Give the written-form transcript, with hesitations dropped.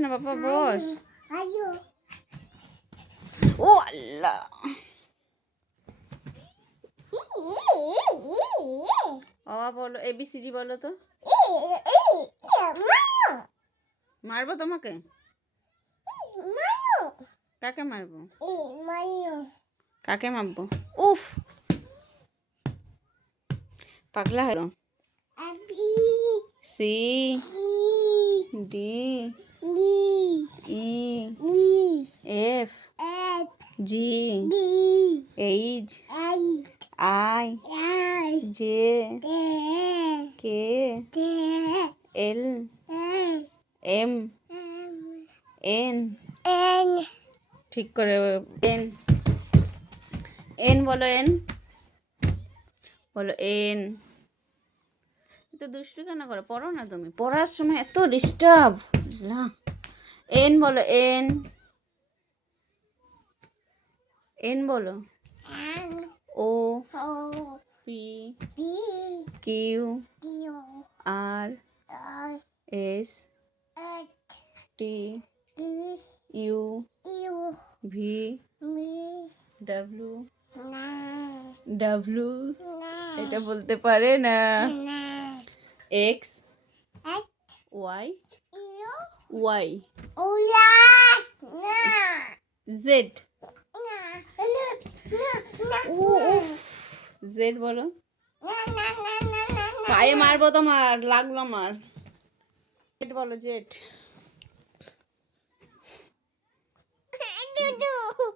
না বাবা বস। ও আল্লাহ, বাবা বলো ABCD বলো তো। মারবো তোমাকে? কাকে মারবো? কাকে মারবো? উফ, পাগলা হলো। C D E F G H I J K L M N। ঠিক করে N। N বলো, N বলো, N। তো দুষ্টু কেন করো? পড়ো না তুমি, পড়ার সময় এত ডিস্টার্ব না। N বলো, N। N বলো। O P Q R S T U V W W এটা বলতে পারে না। X Y Y Z Z বলো। পায়ে মারবো তোমার, লাগলো আমার। Z বলো, Z।